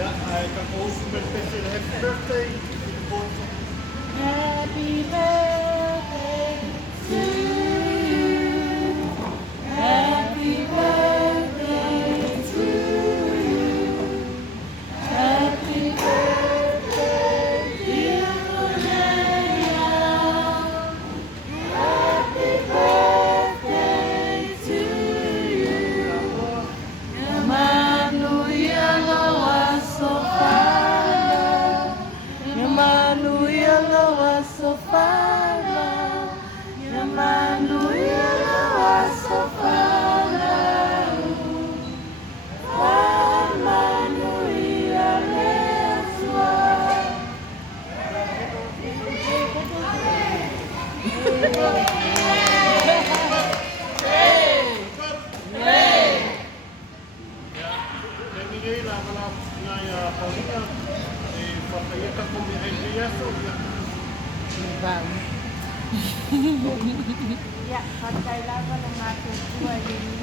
Ja, hij kan ook met best een happy birthday. Happy birthday to you. Happy birthday to you. Happy birthday, dear Cornelia. Happy birthday to you. Emmanuel Wasofana. Emmanuel Wasofana. Emmanuel Wasofana. Emmanuel Yeshua. Dan niet vanaf naar je Paulina. Van je kan kom je heen via Bang. Ya, kailangan ng ating buhay.